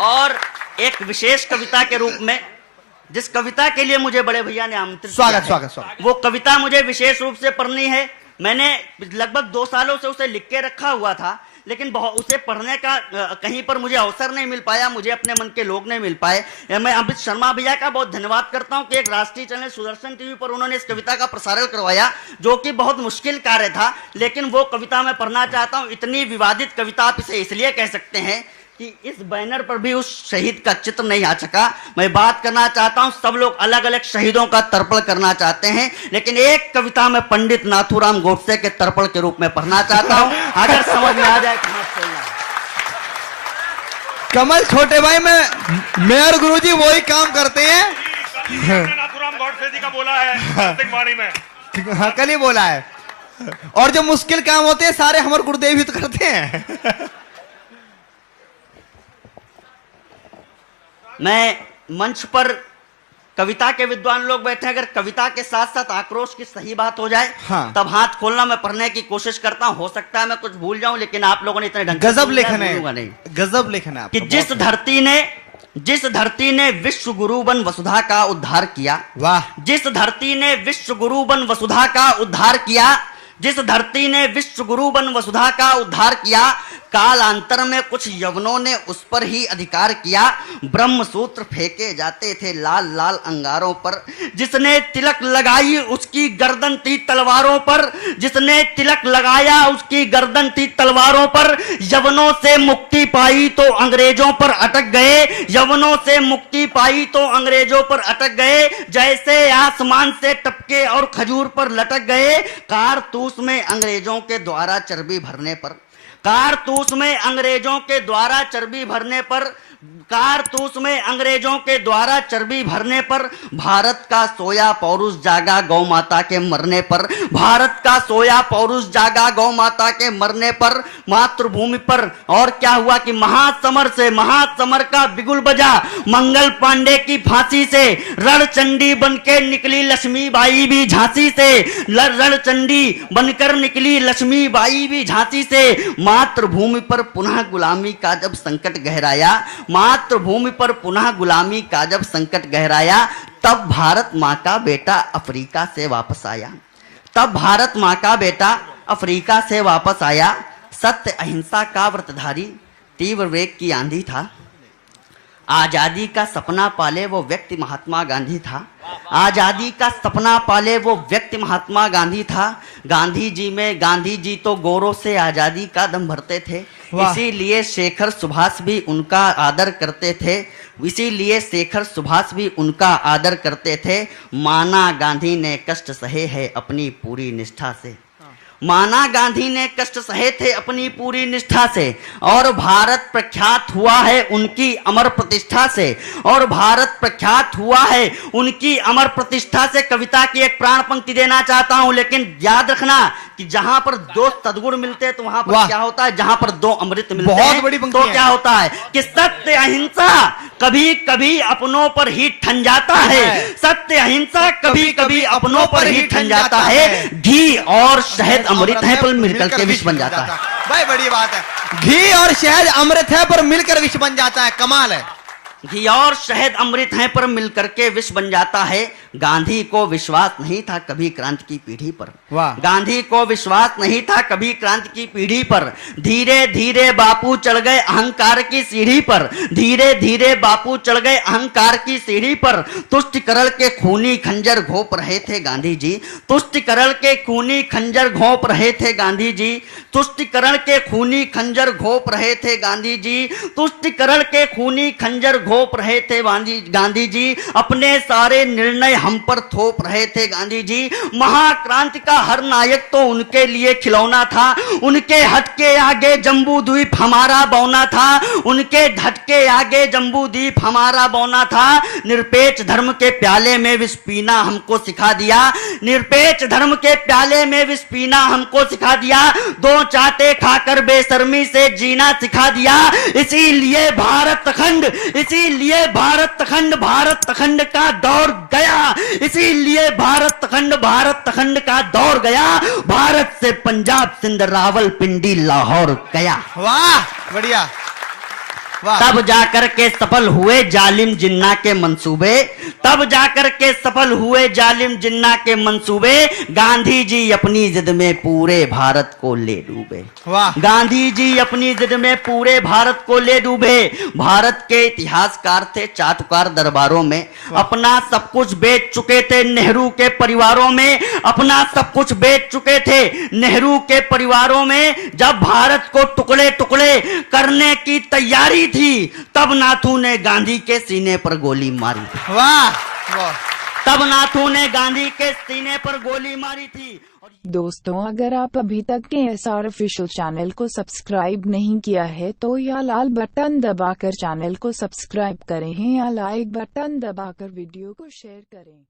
और एक विशेष कविता के रूप में, जिस कविता के लिए मुझे बड़े भैया ने आमंत्रित स्वागत, वो कविता मुझे विशेष रूप से पढ़नी है। मैंने लगभग 2 सालों से उसे लिख के रखा हुआ था, लेकिन उसे पढ़ने का कहीं पर मुझे अवसर नहीं मिल पाया, मुझे अपने मन के लोग नहीं मिल पाए। मैं अमित शर्मा भैया का बहुत धन्यवाद करता हूं कि एक राष्ट्रीय चैनल सुदर्शन टीवी पर उन्होंने इस कविता का प्रसारण करवाया, जो कि बहुत मुश्किल कार्य था, लेकिन वो कविता मैं पढ़ना चाहता हूं। इतनी विवादित कविता आप इसे इसलिए कह सकते हैं कि इस बैनर पर भी उस शहीद का चित्र नहीं आ सका। मैं बात करना चाहता हूं, सब लोग अलग अलग शहीदों का तर्पण करना चाहते हैं, लेकिन एक कविता मैं पंडित नाथूराम गोडसे के तर्पण के रूप में पढ़ना चाहता हूं, अगर समझ में आ जाए कहां चलना है। कमल छोटे भाई, मैं मेयर गुरुजी वही काम करते हैं। नाथूराम गोडसे जी का बोला है वाणी में, हाँ कल ही बोला है। और जो मुश्किल काम होते हैं सारे हमारे गुरुदेव ही तो करते हैं। मैं मंच पर कविता के विद्वान लोग बैठे, अगर कविता के साथ साथ आक्रोश की सही बात हो जाए, हाँ। तब हाथ खोलना, मैं पढ़ने की कोशिश करता हूं। हो सकता है मैं कुछ भूल जाऊं, लेकिन आप लोगों ने इतने ढंग गजब लेखन है, गजब लेखन है कि जिस धरती ने विश्व गुरु बन वसुधा का उद्धार किया, वाह, जिस धरती ने विश्व गुरु बन वसुधा का उद्धार किया, जिस धरती ने विश्व गुरु बन वसुधा का उद्धार किया, कालांतर में कुछ यवनों ने उस पर ही अधिकार किया। ब्रह्म सूत्र फेंके जाते थे लाल लाल अंगारों पर, जिसने तिलक लगाई उसकी गर्दन थी तलवारों पर, जिसने तिलक लगाया उसकी गर्दन थी तलवारों पर। यवनों से मुक्ति पाई तो अंग्रेजों पर अटक गए, यवनों से मुक्ति पाई तो अंग्रेजों पर अटक गए। जैसे आसमान से टपके और खजूर पर लटक गए। कारतूस में अंग्रेजों के द्वारा चर्बी भरने पर, कारतूस में अंग्रेजों के द्वारा चर्बी भरने पर, कारतूस में अंग्रेजों के द्वारा चर्बी भरने पर, भारत का सोया पौरुष जागा गौ माता के मरने पर, भारत का सोया पौरुष जागा गौ माता के मरने पर, मातृभूमि पर। और क्या हुआ कि महासमर का बिगुल बजा, मंगल पांडे की फांसी से रणचंडी बनके निकली लक्ष्मीबाई भी झांसी से, रणचंडी बनकर निकली लक्ष्मीबाई भी झांसी से। मातृभूमि पर पुनः गुलामी का जब संकट गहराया, मातृभूमि पर पुनः गुलामी का जब संकट गहराया, तब भारत मां का बेटा अफ्रीका से वापस आया, तब भारत मां का बेटा अफ्रीका से वापस आया। सत्य अहिंसा का व्रतधारी तीव्र वेग की आंधी था, आजादी का सपना पाले वो व्यक्ति महात्मा गांधी था, आजादी का सपना पाले वो व्यक्ति महात्मा गांधी था। गांधी जी तो गोरों से आजादी का दम भरते थे, इसीलिए शेखर सुभाष भी उनका आदर करते थे, इसीलिए शेखर सुभाष भी उनका आदर करते थे। माना गांधी ने कष्ट सहे है अपनी पूरी निष्ठा से, माना गांधी ने कष्ट सहे थे अपनी पूरी निष्ठा से, और भारत प्रख्यात हुआ है उनकी अमर प्रतिष्ठा से, और भारत प्रख्यात हुआ है उनकी अमर प्रतिष्ठा से। कविता की एक प्राण पंक्ति देना चाहता हूं, लेकिन याद रखना कि जहां पर 2 सद्गुण मिलते हैं तो वहां पर क्या होता है, जहां पर 2 अमृत मिलते हैं तो क्या होता है कि सत्य अहिंसा कभी कभी अपनों पर ही ठन जाता है, सत्य अहिंसा कभी कभी अपनों पर ही ठन जाता है। घी और शहद अमृत है पर मिलकर के विष बन जाता है। भाई बड़ी बात है, घी और शहद अमृत है पर मिलकर विष बन जाता है, कमाल है। घी और शहद अमृत हैं पर मिलकर के विष बन जाता है। गांधी को विश्वास नहीं था कभी क्रांति की पीढ़ी पर, गांधी को विश्वास नहीं था कभी क्रांति की पीढ़ी पर। धीरे धीरे बापू चढ़ गए अहंकार की सीढ़ी पर, धीरे धीरे बापू चढ़ गए अहंकार की सीढ़ी पर। तुष्टिकरण के खूनी खंजर घोंप रहे थे गांधी जी, तुष्टिकरण के खूनी खंजर घोंप रहे थे गांधी जी, तुष्टिकरण के खूनी खंजर घोंप रहे थे गांधी जी, तुष्टिकरण के खूनी खंजर घोंप रहे थे गांधी जी। अपने सारे निर्णय हम पर थोप रहे थे गांधी जी। महाक्रांति का हर नायक तो उनके लिए खिलौना था, उनके हट के आगे जम्बू द्वीप हमारा बौना था, उनके हट के आगे जम्बू द्वीप हमारा बौना था। निरपेक्ष धर्म के प्याले में विष पीना हमको सिखा दिया, निरपेक्ष धर्म के प्याले में विष पीना हमको सिखा दिया। 2 चाटे खाकर बेशर्मी से जीना सिखा दिया। इसीलिए भारत खंड, इसीलिए भारत खंड का दौर गया। इसीलिए भारत खंड का दौर गया, भारत से पंजाब सिंध रावलपिंडी लाहौर गया। वाह बढ़िया वाह। तब जाकर के सफल हुए जालिम जिन्ना के मंसूबे, तब जाकर के सफल हुए जालिम जिन्ना के मंसूबे, गांधी जी अपनी जिद में पूरे भारत को ले डूबे। वाह गांधी जी अपनी जिद में पूरे भारत को ले डूबे। भारत के इतिहासकार थे चाटुकार दरबारों में, अपना सब कुछ बेच चुके थे नेहरू के परिवारों में, अपना सब कुछ बेच चुके थे नेहरू के परिवारों में। जब भारत को टुकड़े टुकड़े करने की तैयारी थी, तब नाथू ने गांधी के सीने पर गोली मारी। वाह वाह। तब नाथू ने गांधी के सीने पर गोली मारी थी। दोस्तों, अगर आप अभी तक के SR ऑफिशियल चैनल को सब्सक्राइब नहीं किया है तो यह लाल बटन दबाकर चैनल को सब्सक्राइब करें या लाइक बटन दबाकर वीडियो को शेयर करें।